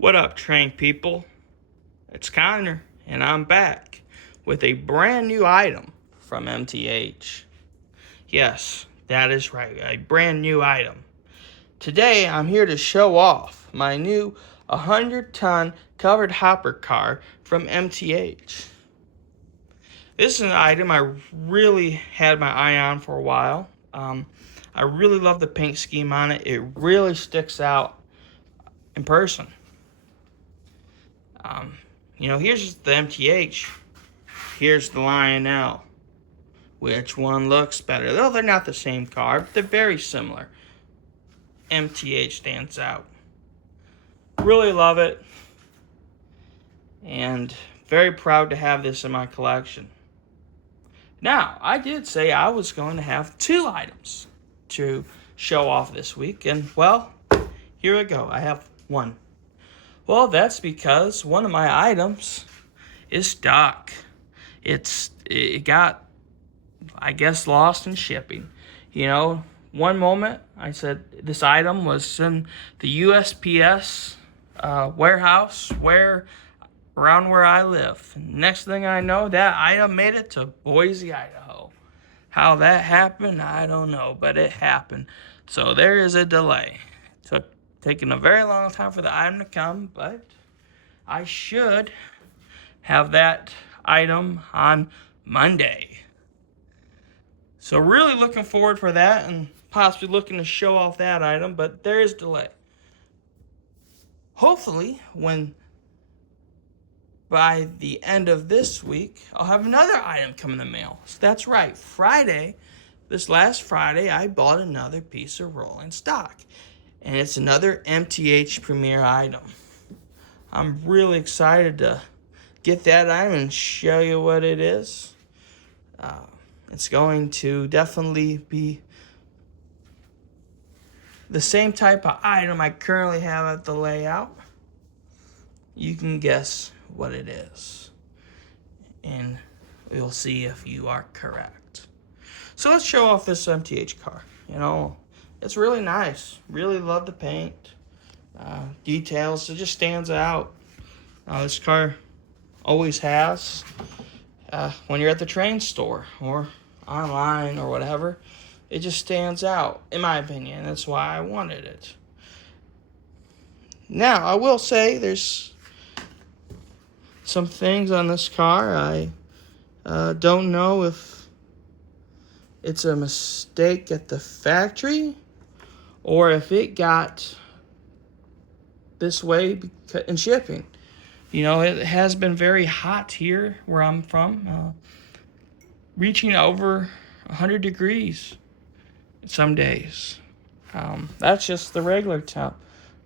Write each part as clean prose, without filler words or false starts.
What up, train people? It's Connor, and I'm back with a brand new item from MTH. Yes, that is right, a brand new item. Today, I'm here to show off my new 100-ton covered hopper car from MTH. This is an item I really had my eye on for a while. I really love the paint scheme on it. It really sticks out in person. Here's the MTH. Here's the Lionel. Which one looks better? Though they're not the same car, but they're very similar. MTH stands out. Really love it. And very proud to have this in my collection. Now, I did say I was going to have 2 items to show off this week. And, well, here we go. I have 1. Well, that's because one of my items is stuck. It got, I guess, lost in shipping. One moment I said this item was in the USPS warehouse around where I live. And next thing I know, that item made it to Boise, Idaho. How that happened, I don't know, but it happened. So there is a delay. Taking a very long time for the item to come, but I should have that item on Monday. So really looking forward for that and possibly looking to show off that item, but there is delay. Hopefully, by the end of this week, I'll have another item come in the mail. So that's right, this last Friday, I bought another piece of rolling stock. And it's another MTH Premier item. I'm really excited to get that item and show you what it is. It's going to definitely be the same type of item I currently have at the layout. You can guess what it is. And we'll see if you are correct. So let's show off this MTH car. It's really nice. Really love the paint. Details. It just stands out. This car always has. When you're at the train store or online or whatever, it just stands out, in my opinion. That's why I wanted it. Now, I will say there's some things on this car. I don't know if it's a mistake at the factory or if it got this way in shipping. It has been very hot here where I'm from, reaching over 100 degrees some days. That's just the regular temp.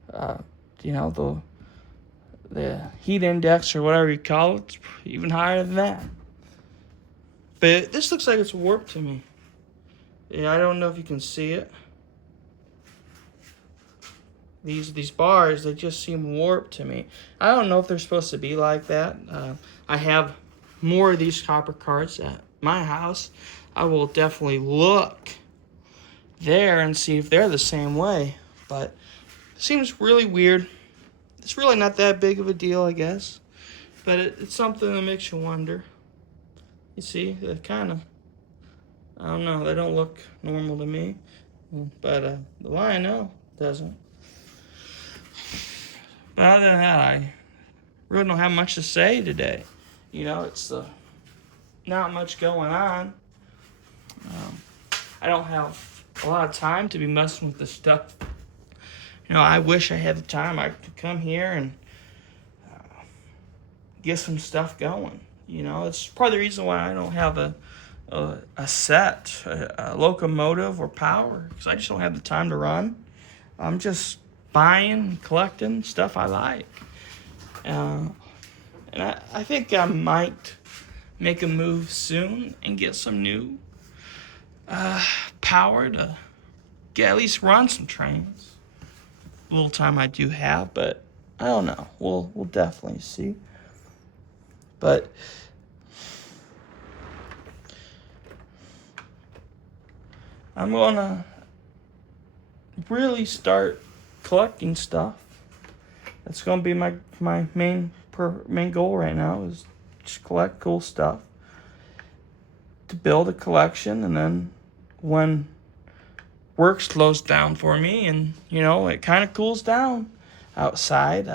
The heat index or whatever you call it, it's even higher than that. But this looks like it's warped to me. Yeah, I don't know if you can see it. These bars, they just seem warped to me. I don't know if they're supposed to be like that. I have more of these copper cards at my house. I will definitely look there and see if they're the same way. But it seems really weird. It's really not that big of a deal, I guess. But it's something that makes you wonder. You see, they kind of, I don't know, they don't look normal to me. But the Lionel doesn't. But other than that, I really don't have much to say today. It's not much going on. I don't have a lot of time to be messing with this stuff. I wish I had the time. I could come here and get some stuff going. It's part of the reason why I don't have a set, a locomotive or power, because I just don't have the time to run. I'm just buying, collecting stuff I like. And I think I might make a move soon and get some new power to at least run some trains. A little time I do have, but I don't know. We'll definitely see. But I'm gonna really start collecting stuff That's going to be my main goal right now, is just collect cool stuff, to build a collection, and then when work slows down for me and, it kind of cools down outside,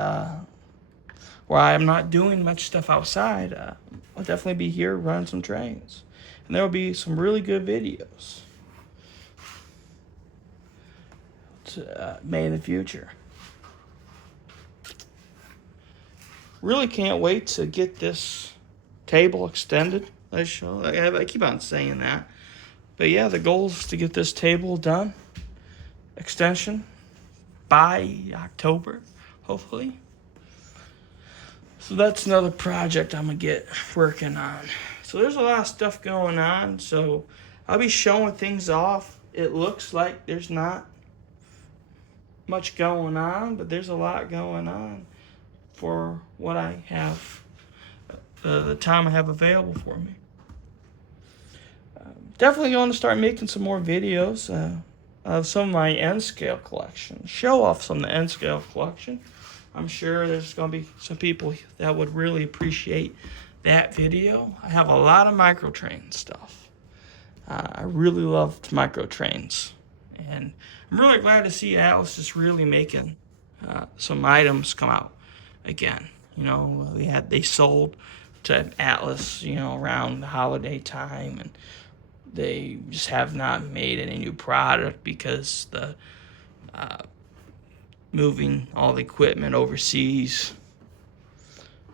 where I'm not doing much stuff outside, I'll definitely be here running some trains. And there will be some really good videos made in the future. Really can't wait to get this table extended. I keep on saying that. But yeah, the goal is to get this table done, extension, by October, hopefully. So that's another project I'm going to get working on. So there's a lot of stuff going on. So I'll be showing things off. It looks like there's not much going on, but there's a lot going on for what I have, the time I have available for me. Definitely going to start making some more videos of some of my N-scale collection. Show off some of the N-scale collection. I'm sure there's going to be some people that would really appreciate that video. I have a lot of micro train stuff. I really loved micro trains, and I'm really glad to see Atlas is really making some items come out again. They sold to Atlas, around the holiday time, and they just have not made any new product because the moving all the equipment overseas.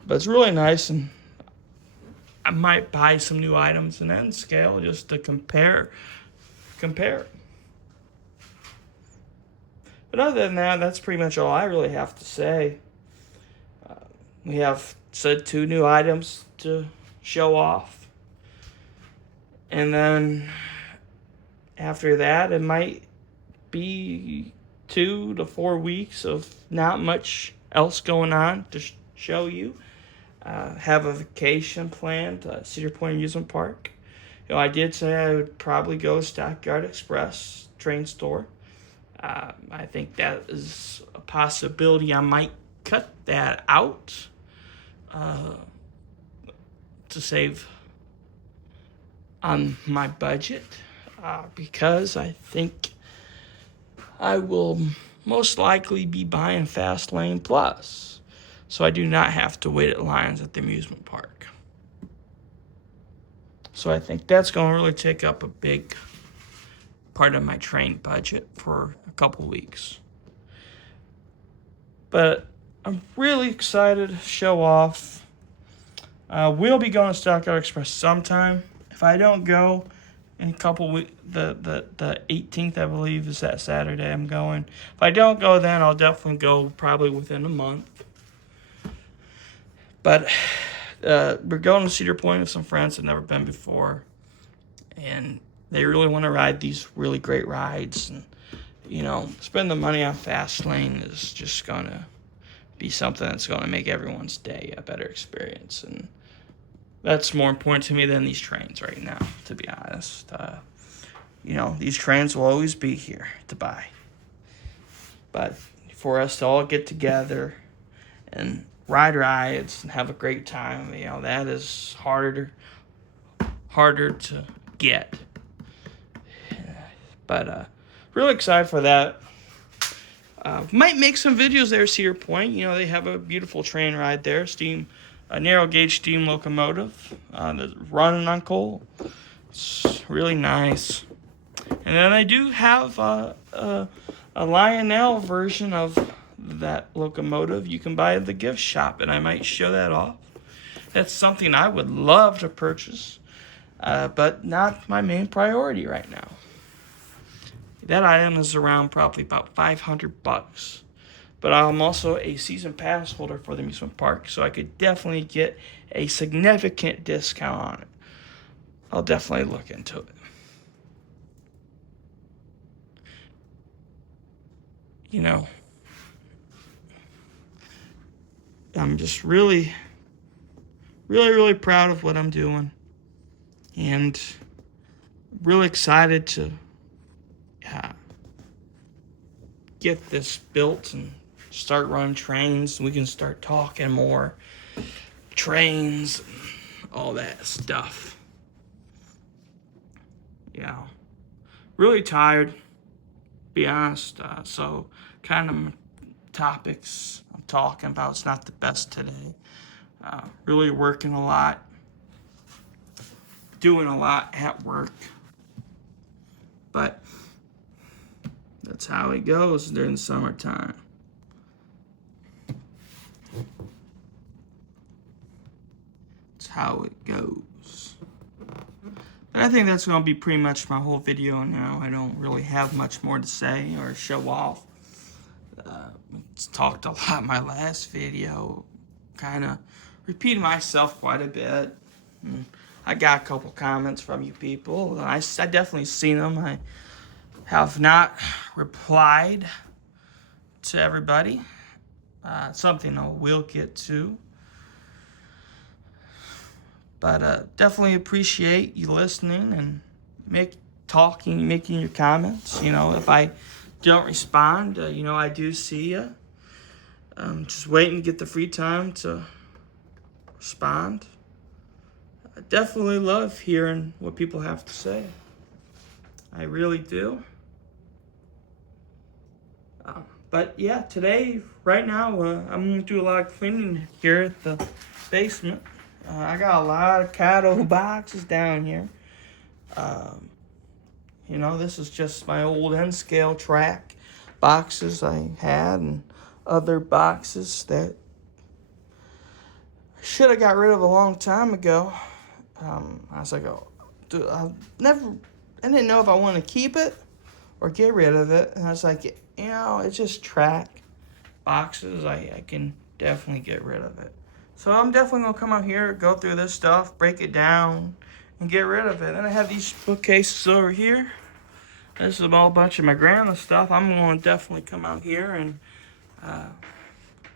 But it's really nice, and I might buy some new items in N-scale just to compare. But other than that, that's pretty much all I really have to say. We have said 2 new items to show off. And then after that, it might be 2 to 4 weeks of not much else going on to show you. Have a vacation planned, Cedar Point Amusement Park. I did say I would probably go to Stockyard Express train store. I think that is a possibility. I might cut that out to save on my budget, because I think I will most likely be buying Fast Lane Plus, so I do not have to wait at lines at the amusement park. So I think that's going to really take up a big part of my train budget for a couple weeks. But I'm really excited to show off. We'll be going to Stockyard Express sometime. If I don't go in a couple weeks, the 18th, I believe, is that Saturday I'm going. If I don't go then, I'll definitely go probably within a month. But we're going to Cedar Point with some friends that have never been before. And they really want to ride these really great rides. And, spend the money on Fast Lane is just going to be something that's going to make everyone's day a better experience. And that's more important to me than these trains right now, to be honest. These trains will always be here to buy. But for us to all get together and ride rides and have a great time, that is harder to get. But really excited for that. Might make some videos there at Cedar Point. They have a beautiful train ride there, a narrow gauge steam locomotive that's running on coal. It's really nice. And then I do have a Lionel version of that locomotive you can buy at the gift shop, and I might show that off. That's something I would love to purchase, but not my main priority right now. That item is around probably about $500. But I'm also a season pass holder for the amusement park, so I could definitely get a significant discount on it. I'll definitely look into it. I'm just really, really, really proud of what I'm doing. And really excited to get this built and start running trains. We can start talking more trains, all that stuff. Yeah, really tired, be honest. So kind of topics I'm talking about, it's not the best today. Really working a lot, doing a lot at work, but that's how it goes during the summertime. That's how it goes. But I think that's going to be pretty much my whole video now. I don't really have much more to say or show off. Talked a lot in my last video. Kind of repeated myself quite a bit. I got a couple comments from you people. I definitely seen them. I have not replied to everybody. Something I will get to. But definitely appreciate you listening and making your comments. You know, if I don't respond, you know, I do see you. Just waiting to get the free time to respond. I definitely love hearing what people have to say. I really do. But yeah, today, right now, I'm going to do a lot of cleaning here at the basement. I got a lot of cattle boxes down here. You know, this is just my old N-scale track boxes I had and other boxes that I should have got rid of a long time ago. I was like, oh, dude, I didn't know if I want to keep it or get rid of it. And I was like, you know, it's just track boxes. I can definitely get rid of it. So I'm definitely going to come out here, go through this stuff, break it down, and get rid of it. Then I have these bookcases over here. This is a whole bunch of my grandma's stuff. I'm going to definitely come out here and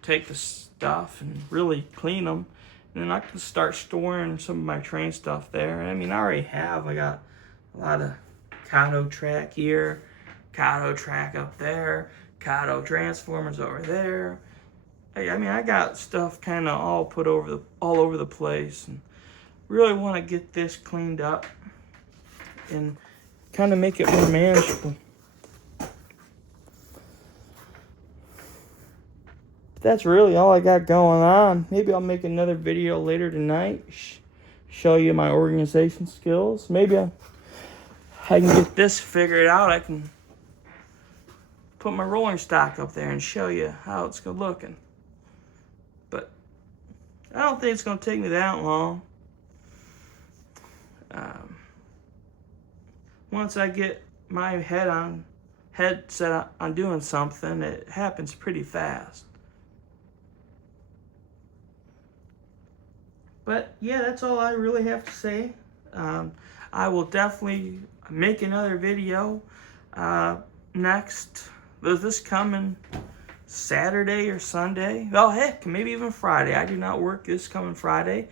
take the stuff and really clean them. And then I can start storing some of my train stuff there. I mean, I already have. I got a lot of Kato track here, Kato track up there, Kato transformers over there. I mean, I got stuff kind of all over the place, and really want to get this cleaned up and kind of make it more manageable. That's really all I got going on. Maybe I'll make another video later tonight, show you my organization skills. Maybe I can get this figured out. I can put my rolling stock up there and show you how it's looking. But I don't think it's going to take me that long. Once I get my head set on doing something, it happens pretty fast. But yeah, that's all I really have to say. I will definitely make another video this coming Saturday or Sunday. Oh heck, maybe even Friday. I do not work this coming Friday.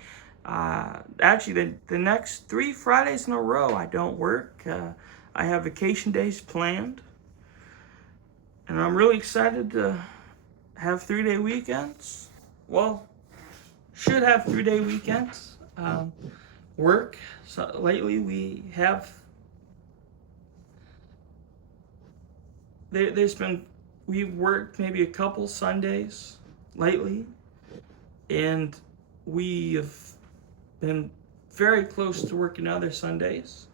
Actually, the next 3 Fridays in a row I don't work. I have vacation days planned. And I'm really excited to have 3-day weekends. Well, should have 3-day weekends. Work. So lately we have. We've worked maybe a couple Sundays lately, and we have been very close to working other Sundays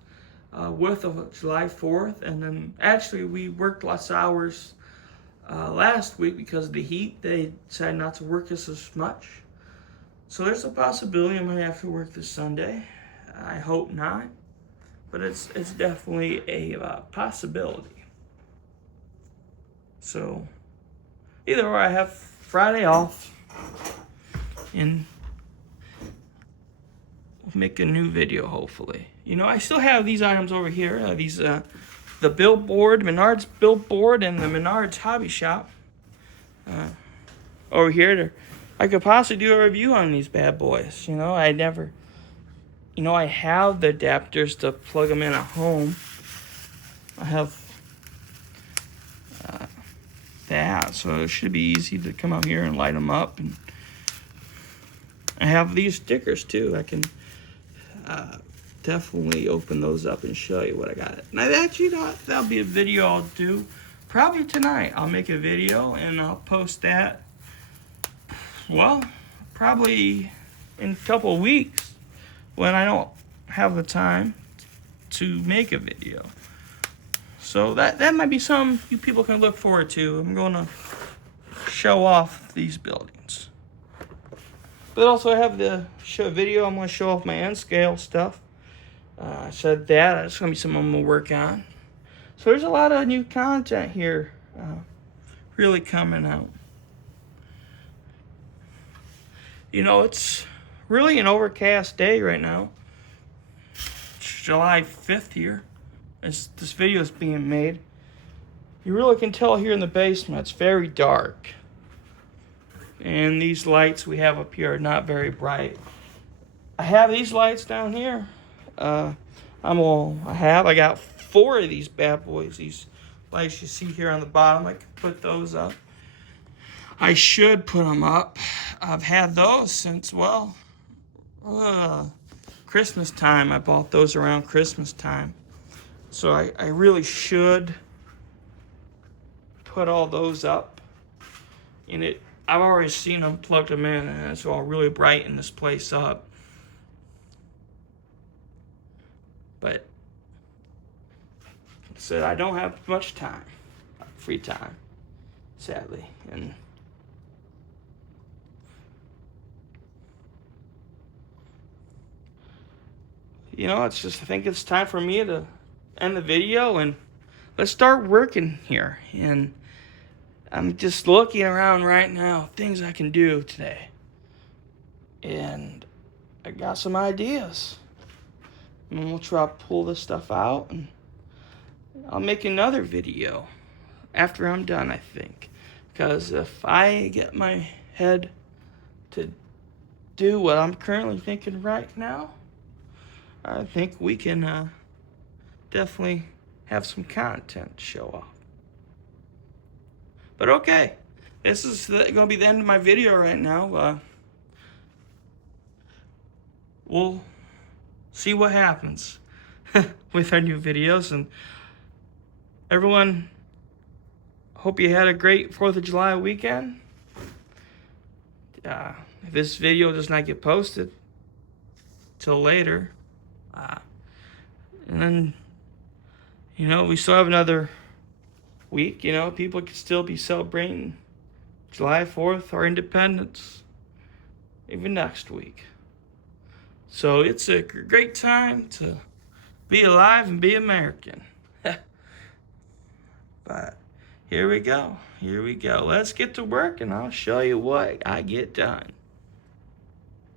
with July 4th, and then actually we worked less hours last week because of the heat. They decided not to work us as much. So there's a possibility I might have to work this Sunday. I hope not, but it's definitely a possibility. So either or, I have Friday off and we'll make a new video hopefully. You know, I still have these items over here. The billboard, Menards billboard, and the Menards hobby shop over here. I could possibly do a review on these bad boys. You know, I have the adapters to plug them in at home. I have that. So it should be easy to come out here and light them up. And I have these stickers too. I can definitely open those up and show you what I got. And I actually thought that'll be a video I'll do probably tonight. I'll make a video and I'll post that, well, probably in a couple of weeks when I don't have the time to make a video. So that might be something you people can look forward to. I'm going to show off these buildings. But also I have the video. I'm going to show off my N scale stuff. I said that. It's going to be something I'm going to work on. So there's a lot of new content here really coming out. You know, it's really an overcast day right now. It's July 5th here as this video is being made. You really can tell here in the basement it's very dark. And these lights we have up here are not very bright. I have these lights down here. I got 4 of these bad boys. These lights you see here on the bottom, I can put those up. I should put them up. I've had those since, well, Christmas time. I bought those around Christmas time. So I really should put all those up. And I've already seen them, plugged them in, and it's all really brighten this place up. But like I said, I don't have much time, free time, sadly. And you know, it's just, I think it's time for me to end the video and let's start working here. And I'm just looking around right now, things I can do today. And I got some ideas. And we'll try to pull this stuff out and I'll make another video after I'm done, I think. Because if I get my head to do what I'm currently thinking right now, I think we can definitely have some content to show off. But okay, this is going to be the end of my video right now. We'll see what happens with our new videos. And everyone, hope you had a great 4th of July weekend. If this video does not get posted till later, and then, you know, we still have another week. You know, people could still be celebrating July 4th, our independence, even next week. So it's a great time to be alive and be American. But here we go. Let's get to work and I'll show you what I get done.